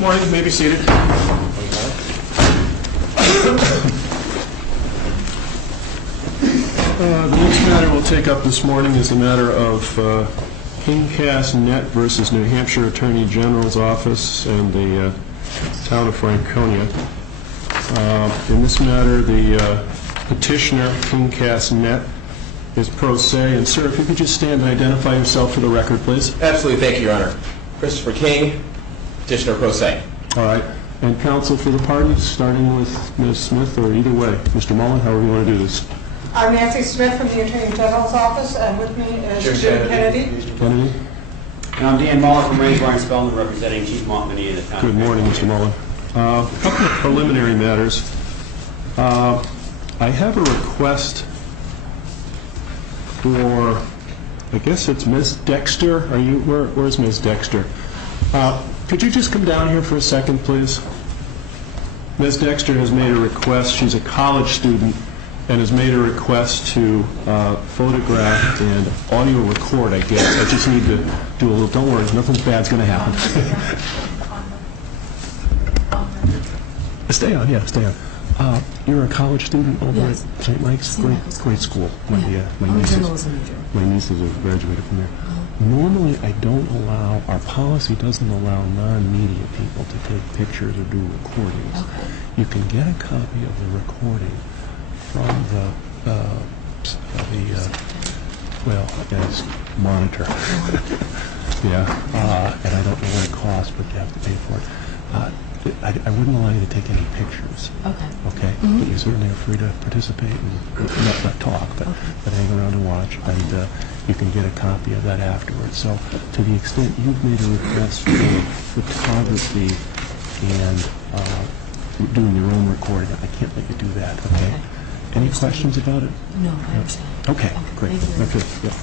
morning. You may be seated. The next matter we'll take up this morning is the matter of Kingcast Net versus New Hampshire Attorney General's Office and the town of Franconia. In this matter, the petitioner, Kingcast Net, is pro se. And sir, if you could just stand and identify yourself for the record, please. Absolutely. Thank you, Your Honor. Christopher King, petitioner pro se. All right. And counsel for the parties, starting with Ms. Smith, or either way. Mr. Mullen, however you want to do this. I'm Nancy Smith from the Attorney General's Office, and with me is Jim Kennedy. Kennedy. And I'm Dan Mullen from Rainsbar and Spelman, representing Chief Montmany in the town. Good morning, Mr. Mullen. A couple of preliminary matters. I have a request for, I guess it's Ms. Dexter. Where's Ms. Dexter? Could you just come down here for a second, please? Ms. Dexter has made a request. She's a college student and has made a request to photograph and audio record, I guess. I just need to do a little, don't worry, nothing bad's going to happen. Stay on, yeah, stay on. You're a college student over at St. Mike's? Great school. My nieces have graduated from there. Normally, I don't allow, our policy doesn't allow non-media people to take pictures or do recordings. Okay. You can get a copy of the recording from the monitor. Yeah, and I don't know what it costs, but you have to pay for it. I wouldn't allow you to take any pictures. Okay. Okay? Mm-hmm. But you certainly are free to participate and not talk, but hang around and watch. And you can get a copy of that afterwards. So to the extent you've made a request for photography and doing your own recording, I can't let you do that, okay? Any questions about it? No, I understand. Okay, great. Okay, yeah.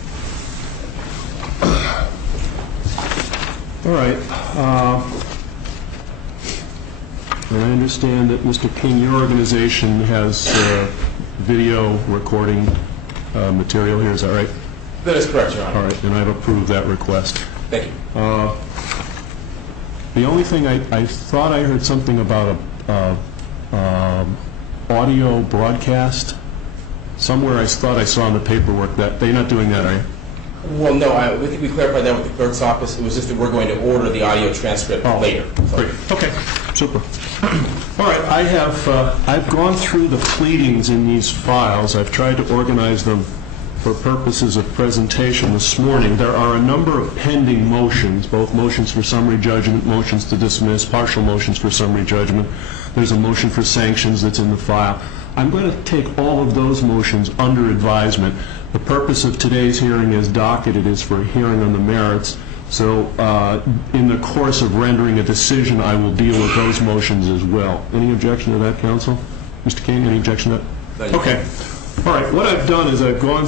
All right. And I understand that, Mr. King, your organization has video recording material here. Is that right? That is correct, Your Honor. All right, and I've approved that request. Thank you. The only thing I thought I heard something about a audio broadcast somewhere. I thought I saw in the paperwork that they're not doing that, are you? Well, no. I think we clarified that with the clerk's office. It was just that we're going to order the audio transcript later. Great. Okay. Super. All right. I've gone through the pleadings in these files. I've tried to organize them for purposes of presentation this morning. There are a number of pending motions, both motions for summary judgment, motions to dismiss, partial motions for summary judgment. There's a motion for sanctions that's in the file. I'm going to take all of those motions under advisement. The purpose of today's hearing is docketed is for a hearing on the merits. So in the course of rendering a decision, I will deal with those motions as well. Any objection to that, counsel? Mr. King, any objection to that? Okay. All right. What I've done is I've gone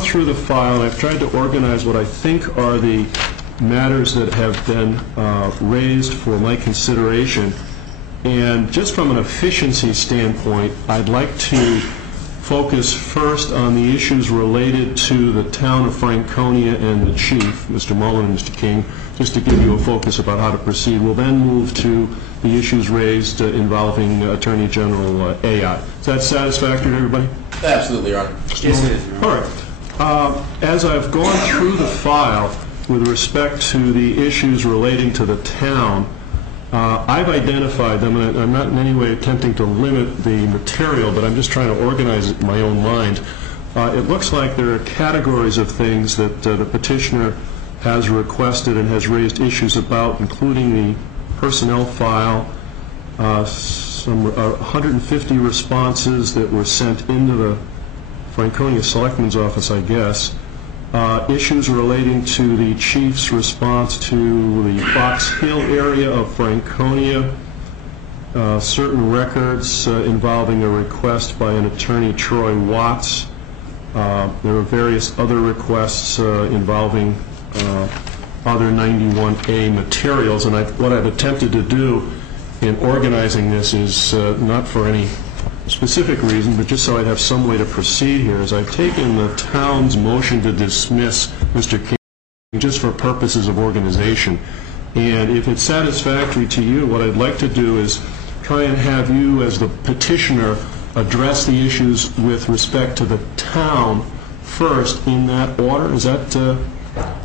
through the file, and I've tried to organize what I think are the matters that have been raised for my consideration. And just from an efficiency standpoint, I'd like to focus first on the issues related to the town of Franconia and the chief, Mr. Mullen and Mr. King, just to give you a focus about how to proceed. We'll then move to the issues raised involving Attorney General AI. Is that satisfactory to everybody? Absolutely, Your Honor. Yes, it is, Your Honor. All right. As I've gone through the file with respect to the issues relating to the town, I've identified them, and I'm not in any way attempting to limit the material, but I'm just trying to organize it in my own mind. It looks like there are categories of things that the petitioner has requested and has raised issues about, including the personnel file, some 150 responses that were sent into the Franconia Selectman's office, I guess, issues relating to the chief's response to the Fox Hill area of Franconia, certain records involving a request by an attorney, Troy Watts. There are various other requests involving other 91A materials, and what I've attempted to do in organizing this is not for any specific reason, but just so I'd have some way to proceed here, is I've taken the town's motion to dismiss Mr. King just for purposes of organization, And if it's satisfactory to you, what I'd like to do is try and have you, as the petitioner, address the issues with respect to the town first in that order. Is that,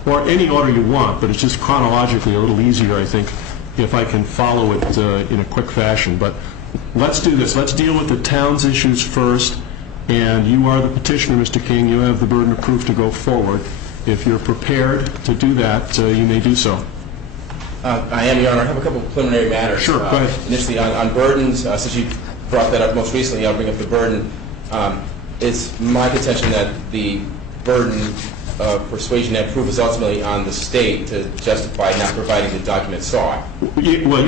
or any order you want, but it's just chronologically a little easier, I think, if I can follow it in a quick fashion. But let's do this. Let's deal with the town's issues first. And you are the petitioner, Mr. King. You have the burden of proof to go forward. If you're prepared to do that, you may do so. I am, Your Honor. I have a couple of preliminary matters. Sure, go ahead. Initially, on burdens, since you brought that up most recently, I'll bring up the burden. It's my contention that the burden of persuasion and proof is ultimately on the state to justify not providing the document sought. Well,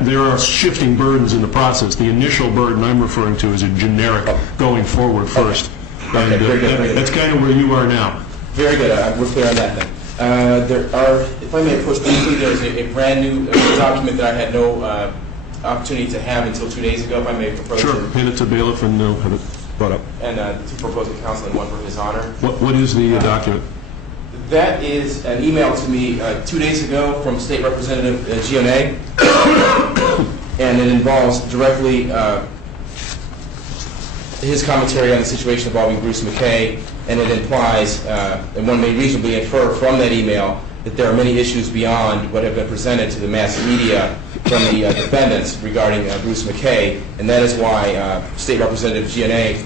there are shifting burdens in the process. The initial burden I'm referring to is a generic going forward first. Okay, very good. That's kind of where you are now. Very good. We're clear on that then. There are, if I may approach briefly, there's a brand new document that I had no opportunity to have until 2 days ago. If I may approach Sure. Hand it to bailiff and have it brought up. And two proposing counsel and one for his honor. What is the document? That is an email to me 2 days ago from State Representative Gione, and it involves directly his commentary on the situation involving Bruce McKay, and it implies, and one may reasonably infer from that email, that there are many issues beyond what have been presented to the mass media from the defendants regarding Bruce McKay, and that is why State Representative Gione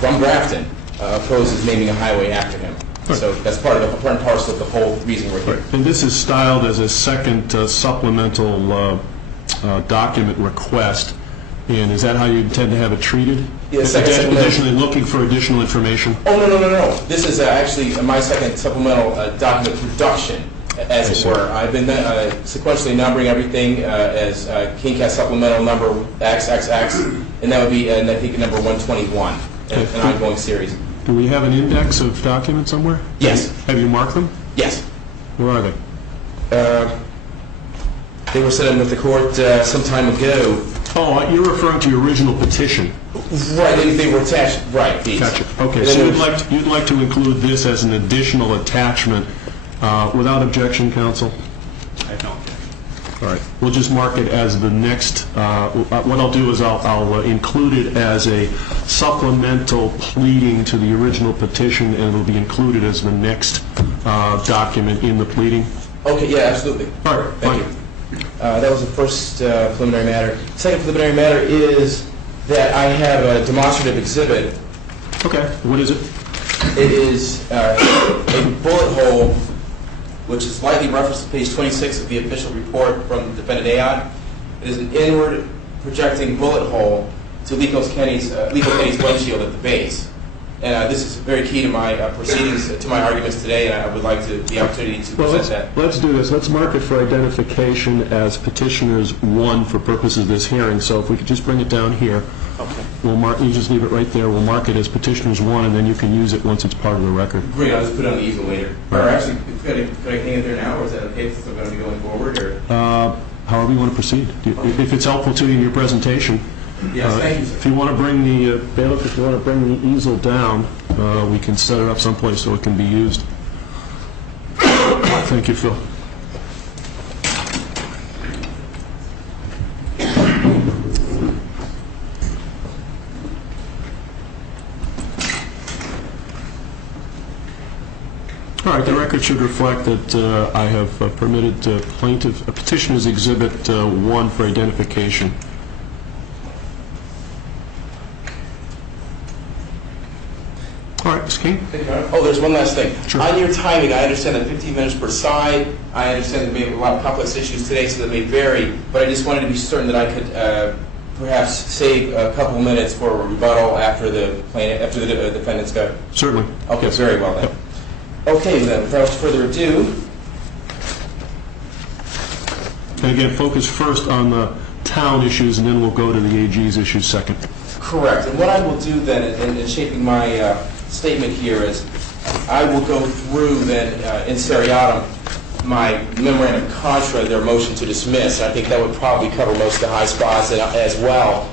from Grafton opposes naming a highway after him. Right. So that's part and parcel of the whole reason we're here. Right. And this is styled as a second supplemental document request. And is that how you intend to have it treated? Yes, additionally looking for additional information? Oh, no. This is actually my second supplemental document production, as it were. I've been sequentially numbering everything as KingCast supplemental number XXX, and that would be, I think, number 121, an ongoing series. Do we have an index of documents somewhere? Yes. Have you marked them? Yes. Where are they? They were sent in with the court some time ago. Oh, you're referring to your original petition. Right, they were attached. Right, these. Gotcha. Okay, so you'd like to include this as an additional attachment without objection, counsel? I have no objection. All right. We'll just mark it as the next. What I'll do is I'll include it as a supplemental pleading to the original petition, and it'll be included as the next document in the pleading. Okay, yeah, absolutely. All right, thank you. That was the first preliminary matter. Second preliminary matter is that I have a demonstrative exhibit. Okay. What is it? It is a bullet hole, which is slightly referenced to page 26 of the official report from defendant Aon. It is an inward projecting bullet hole to Liko Kenny's windshield at the base. And this is very key to my proceedings, to my arguments today, and I would like the opportunity to present that. Let's do this. Let's mark it for identification as petitioners 1 for purposes of this hearing. So if we could just bring it down here. Okay. We'll mark. You just leave it right there. We'll mark it as petitioners 1, and then you can use it once it's part of the record. Great. I'll just put it on the easel later. Right. Or actually, could I hang it there now, or is that okay since I'm going to be going forward? Or? However you want to proceed. If it's helpful to you in your presentation. Yes, thank you, sir. If you want to bring the bailiff, if you want to bring the easel down, we can set it up someplace so it can be used. Thank you, Phil. All right, the record should reflect that I have permitted petitioner's exhibit 1 for identification. All right, Mr. King. Oh, there's one last thing. Sure. On your timing, I understand that 15 minutes per side. I understand there may be a lot of complex issues today, so that may vary. But I just wanted to be certain that I could perhaps save a couple minutes for a rebuttal after the defendant's go. Certainly. Okay, yes. very well then. Yep. Okay, then, without further ado. And again, focus first on the town issues, and then we'll go to the AG's issues second. Correct. And what I will do then in shaping my statement here is I will go through then in seriatim my memorandum contra, their motion to dismiss. I think that would probably cover most of the high spots as well.